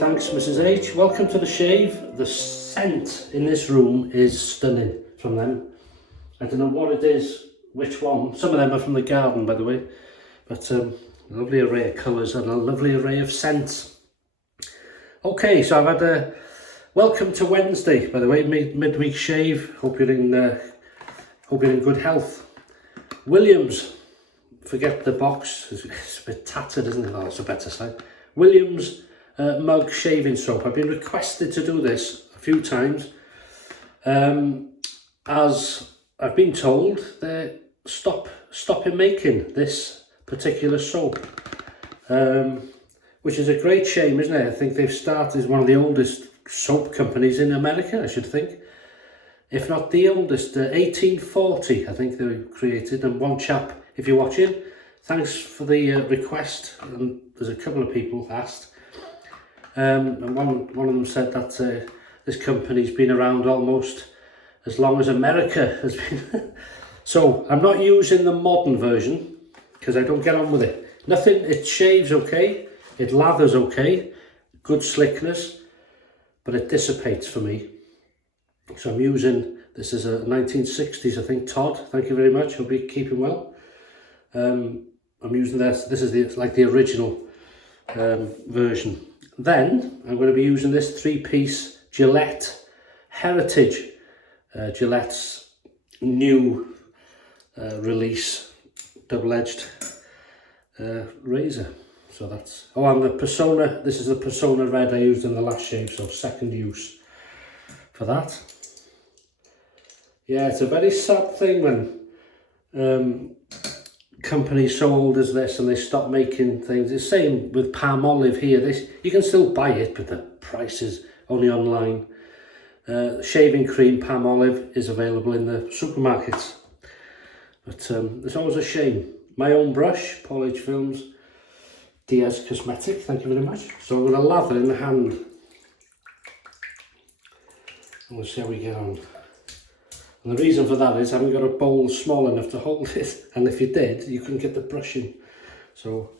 thanks Mrs H. Welcome to the shave. The scent in this room is stunning from them. I don't know what it is, which one. Some of them are from the garden, by the way. But a lovely array of colours and a lovely array of scents. Okay, so I've had a welcome to Wednesday, by the way, midweek shave. Hope you're in good health. Williams, forget the box, it's a bit tattered, isn't it? Oh, it's a better side. Williams mug shaving soap. I've been requested to do this a few times, as I've been told they're stopping making this particular soap, which is a great shame, isn't it? I think they've started one of the oldest soap companies in America, I should think, if not the oldest. 1840 I think they were created, and one chap, if you're watching, thanks for the request, and there's a couple of people asked, and one of them said that this company's been around almost as long as America has been. So I'm not using the modern version because I don't get on with it. Nothing, it shaves okay, it lathers okay, good slickness, but it dissipates for me. So I'm using, this is a 1960s, I think, Todd, thank you very much, hope you're keeping well. I'm using this is the original version. Then I'm going to be using this 3-piece Gillette Heritage, Gillette's new release double-edged razor. So that's, oh, and the Persona, this is the Persona Red I used in the last shave, so second use for that. Yeah, it's a very sad thing when companies so old as this and they stop making things. It's the same with PaulHFilms here. This, you can still buy it, but the price is only online. Shaving cream PaulHFilms is available in the supermarkets, but it's always a shame. My own brush, PaulHFilms DS Cosmetic, thank you very much. So I'm going to lather in the hand, and we'll see how we get on. And the reason for that is I haven't got a bowl small enough to hold it, and if you did, you couldn't get the brush in. So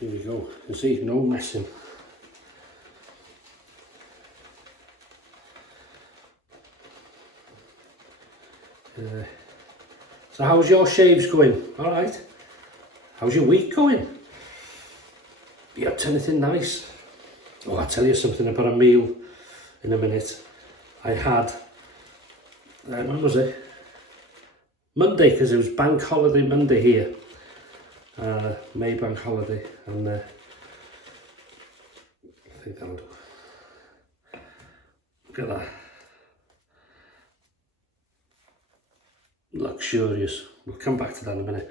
here we go. You see, no messing. So how's your shaves going? All right. How's your week going? You up to anything nice? Oh, I'll tell you something about a meal in a minute. I had, when was it? Monday, because it was bank holiday Monday here. May bank holiday, and I think that'll do. Look at that. Luxurious. We'll come back to that in a minute.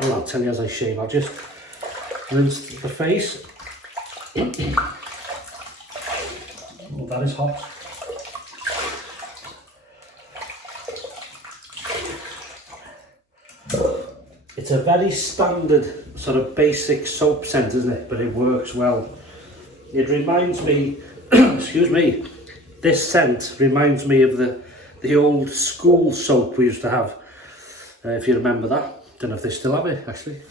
Well, I'll tell you as I shave. I'll just rinse the face. Oh, that is hot. It's a very standard sort of basic soap scent, isn't it? But it works well. It reminds me, excuse me, this scent reminds me of the old school soap we used to have, if you remember that. Don't know if they still have it, actually.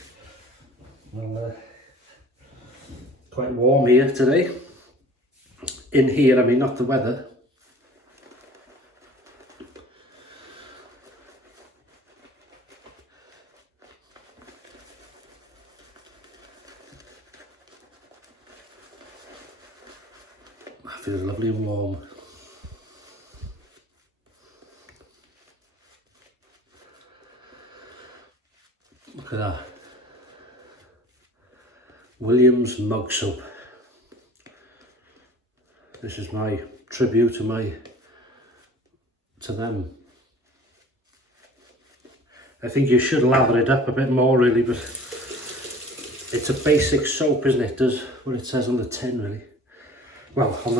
Well, quite warm here today. In here, I mean, not the weather. That feels lovely and warm. Look at that. Williams mug soap. This is my tribute to them. I think you should lather it up a bit more, really, but it's a basic soap, isn't it? It does what it says on the tin, really. Well, on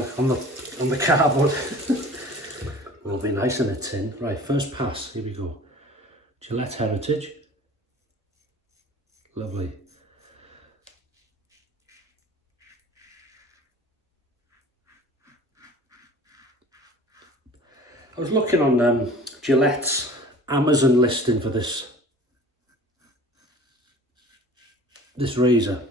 the cardboard. Will be nice in a tin. Right, first pass. Here we go. Gillette Heritage. Lovely. I was looking on Gillette's Amazon listing for this this razor,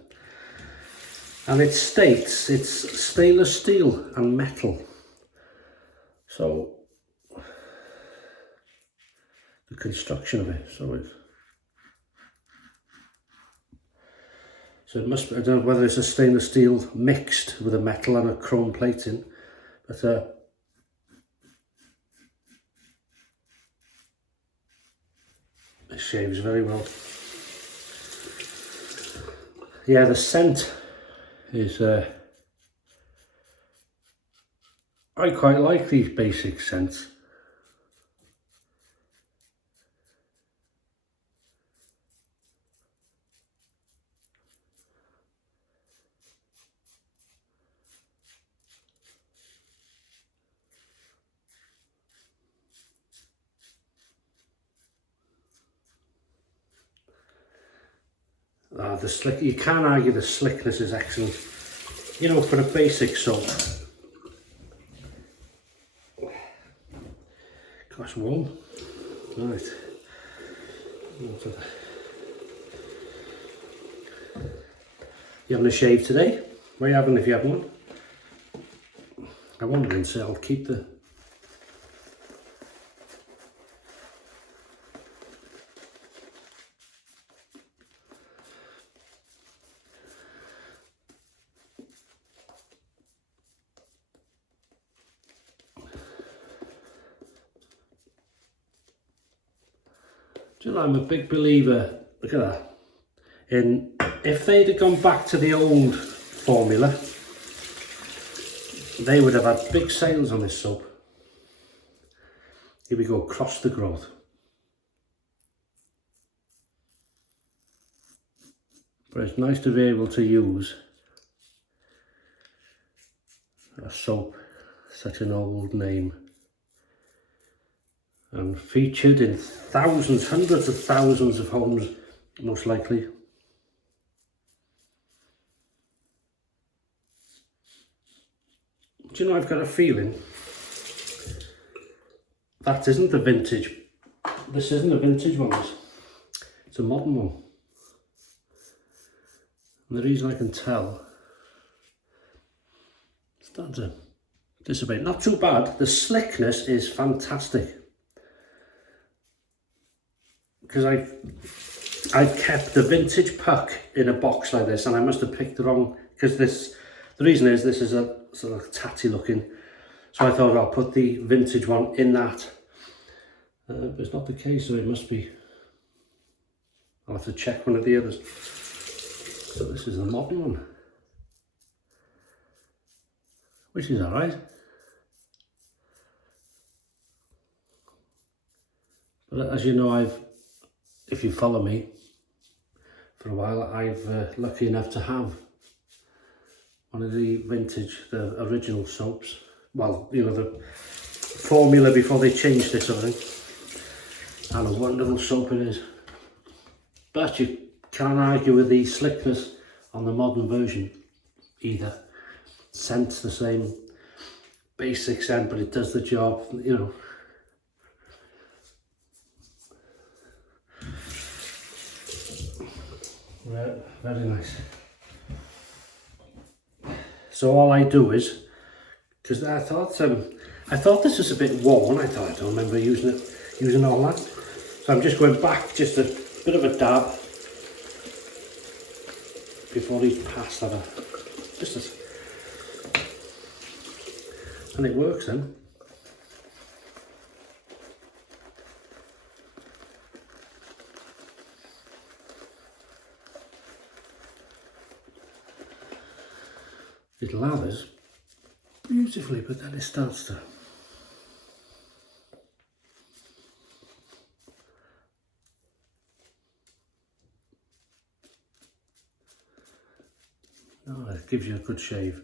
and it states it's stainless steel and metal. So the construction of it, so it must be, I don't know whether it's a stainless steel mixed with a metal and a chrome plating, but it shaves very well. Yeah, the scent is, I quite like these basic scents. The slick, you can't argue the slickness is excellent. You know, for a basic soap. Gosh, warm. Right. You having a shave today? What are you having if you have one? I wonder and say I'll keep the... Do you know, I'm a big believer, look at that, in if they'd have gone back to the old formula, they would have had big sales on this soap. Here we go, across the growth. But it's nice to be able to use a soap, such an old name, and featured in thousands, hundreds of thousands of homes, most likely. Do you know, I've got a feeling that isn't the vintage. This isn't a vintage one, it's a modern one. And the reason I can tell, it's starting to dissipate. Not too bad. The slickness is fantastic. Because I've kept the vintage puck in a box like this, and I must have picked the wrong, because the reason is this is a sort of tatty looking, so I thought I'll put the vintage one in that, but it's not the case, so it must be, I'll have to check one of the others. So this is the modern one, which is alright. But as you know, if you follow me for a while, I've lucky enough to have one of the vintage, the original soaps. Well, you know, the formula before they changed it, sort of thing. And a wonderful soap it is. But you can't argue with the slickness on the modern version either. Scent's the same, basic scent, but it does the job, you know. Very nice. So all I do is, because I thought this was a bit worn. I don't remember using all that. So I'm just going back, just a bit of a dab before he's passed that. And it works then. It lathers beautifully, but then it starts to... Oh, it gives you a good shave.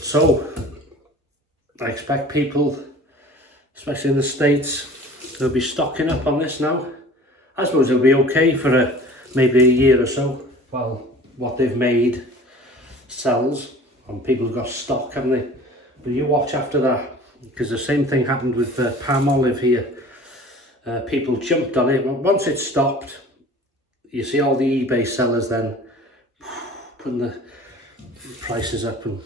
So, I expect people, especially in the States, they'll be stocking up on this now. I suppose it'll be okay for maybe a year or so while what they've made sells and people have got stock, haven't they? But you watch after that, because the same thing happened with Palmolive here. people jumped on it. But once it stopped, you see all the eBay sellers then putting the prices up and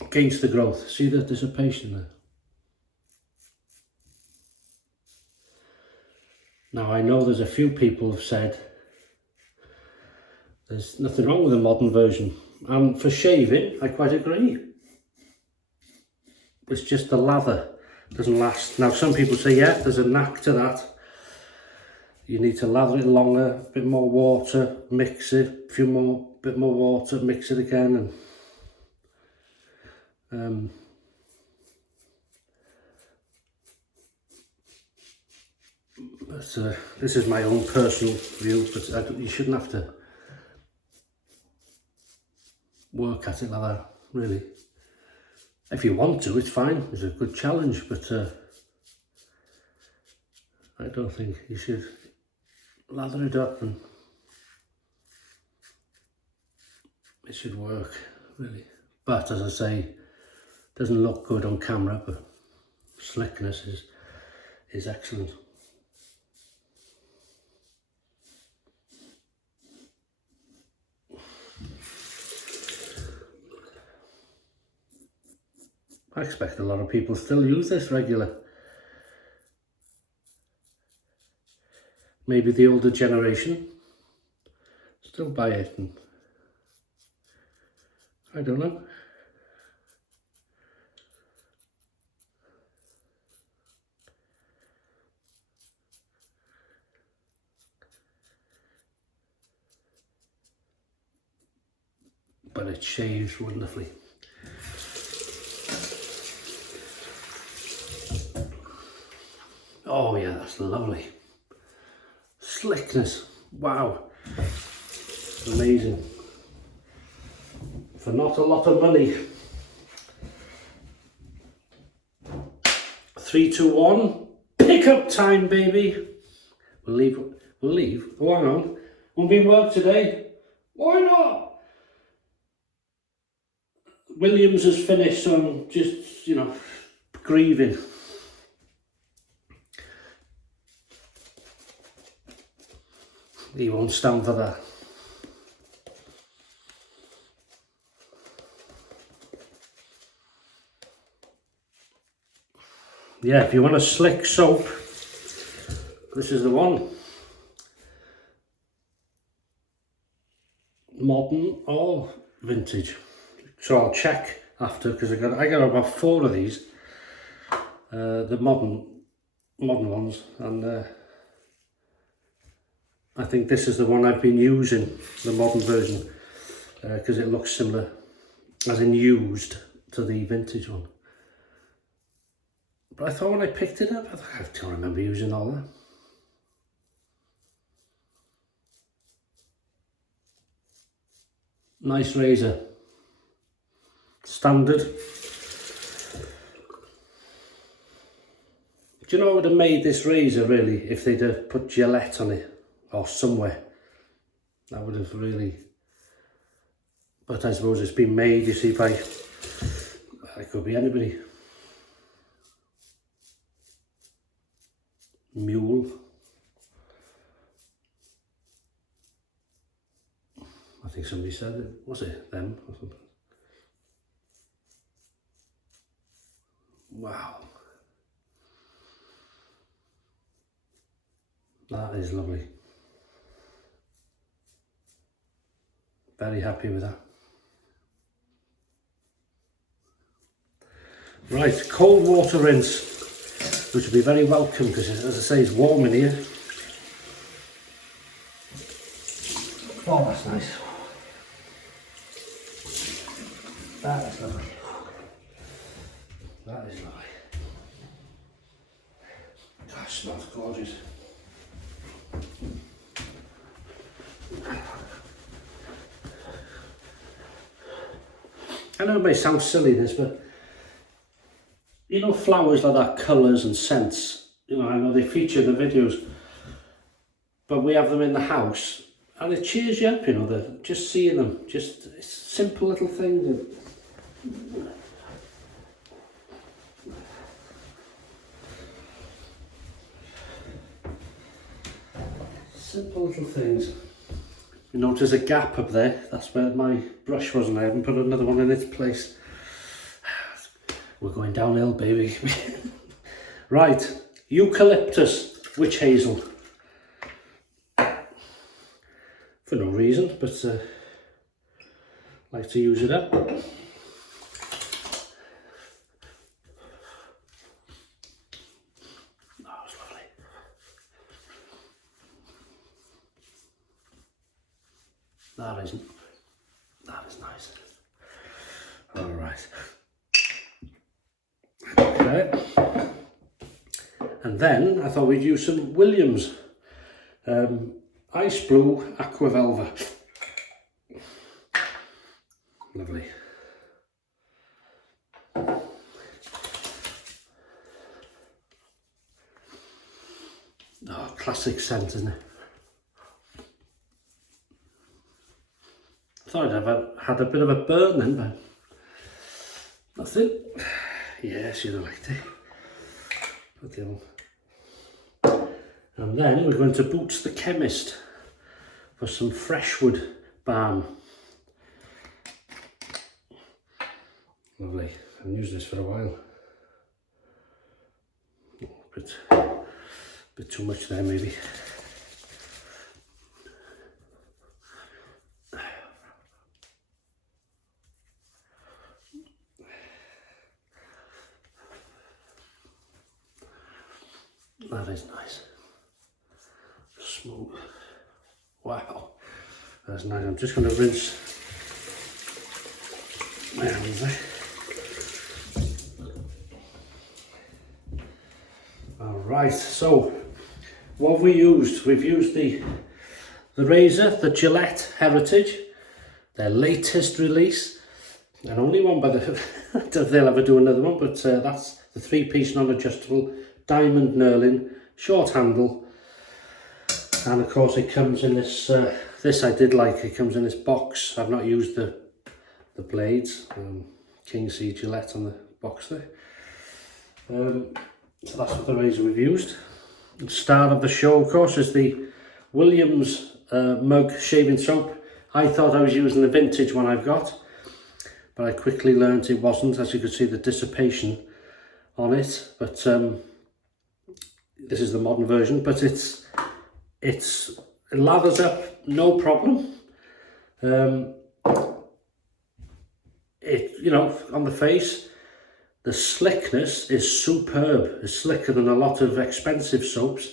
against the growth. See the dissipation there? Now I know there's a few people have said there's nothing wrong with the modern version, and for shaving I quite agree. It's just the lather doesn't last. Now some people say, yeah, there's a knack to that. You need to lather it longer, a bit more water, mix it, bit more water, mix it again, and this is my own personal view, but you shouldn't have to work at it like that, really. If you want to, it's fine, it's a good challenge, but I don't think you should lather it up, and it should work, really. But as I say, it doesn't look good on camera, but slickness is excellent. I expect a lot of people still use this regular. Maybe the older generation still buy it, and I don't know. But it shaves wonderfully. Oh yeah, that's lovely. Slickness, wow, amazing. For not a lot of money. 3, 2, 1, pickup time, baby. We'll leave. Oh, hang on, won't be work today. Why not? Williams has finished, so I'm just, you know, grieving. He won't stand for that. Yeah, if you want a slick soap, this is the one. Modern or vintage. So I'll check after, because I got about 4 of these, the modern ones, and I think this is the one I've been using, the modern version, because it looks similar, as in used, to the vintage one. But I thought when I picked it up, I don't remember using all that. Nice razor. Standard. Do you know what would have made this razor, really, if they'd have put Gillette on it? Or somewhere. That would have really... But I suppose it's been made, you see, by... It could be anybody. Mule. I think somebody said it. Was it them or something? Wow. That is lovely. Very happy with that. Right, cold water rinse, which will be very welcome because, as I say, it's warm in here. Oh, that's nice. That is lovely. That is lovely. That smells gorgeous. I know it may sound silly this, but you know, flowers like that, colours and scents, you know, I know they feature in the videos, but we have them in the house and it cheers you up, you know, just seeing them, just it's simple little things. Simple little things. You notice a gap up there, that's where my brush was and I haven't put another one in its place. We're going downhill, baby. Right, Eucalyptus Witch Hazel. For no reason, but like to use it up. Oh, it's lovely. That is nice. All right. Okay. And then I thought we'd use some Williams. Ice Blue Aqua Velva. Lovely. Oh, classic scent, isn't it? I thought I'd had a bit of a burn then, but nothing. Yes, you'd have liked it. Put the on. And then we're going to Boots the Chemist for some freshwood balm. Lovely. I haven't used this for a while. Oh, bit too much there maybe. That is nice. Smooth. Wow. That's nice. I'm just going to rinse my hands there. Alright, so what have we used? We've used the razor, the Gillette Heritage, their latest release, and only one by the, I don't know if they'll ever do another one, but that's the 3-piece non-adjustable diamond knurling, short handle, and of course it comes in this, this I did like, it comes in this box. I've not used the blades, King C Gillette on the box there. So that's what the razor we've used. The star of the show, of course, is the Williams mug shaving soap. I thought I was using the vintage one I've got, but I quickly learned it wasn't, as you could see the dissipation on it. But this is the modern version, but it lathers up no problem. You know, on the face, the slickness is superb. It's slicker than a lot of expensive soaps,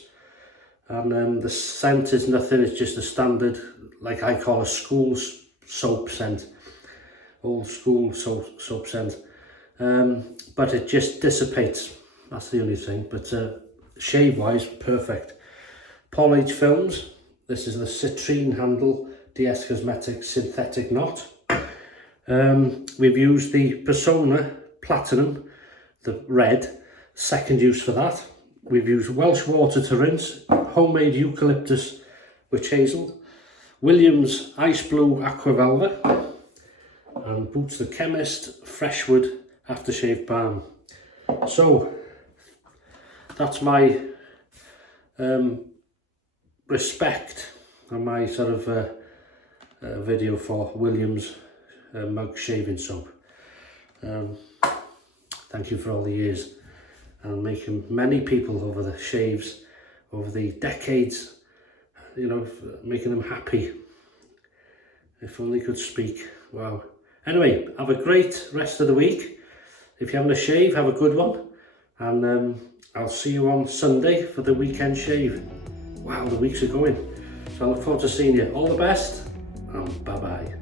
and the scent is nothing. It's just a standard, like I call a school soap scent, old school soap scent. But it just dissipates. That's the only thing. But shave wise, perfect. PaulHFilms. This is the citrine handle DS Cosmetics synthetic knot. We've used the Persona Platinum, the red, second use for that. We've used Welsh water to rinse, homemade Eucalyptus Witch Hazel, Williams Ice Blue Aqua Velva, and Boots the Chemist Freshwood Aftershave Balm. So that's my respect and my sort of video for Williams mug shaving soap. Thank you for all the years and making many people over the shaves, over the decades, you know, making them happy. If only could speak. Wow. Anyway, have a great rest of the week. If you're having a shave, have a good one. And I'll see you on Sunday for the weekend shave. Wow, the weeks are going. So I look forward to seeing you. All the best and bye-bye.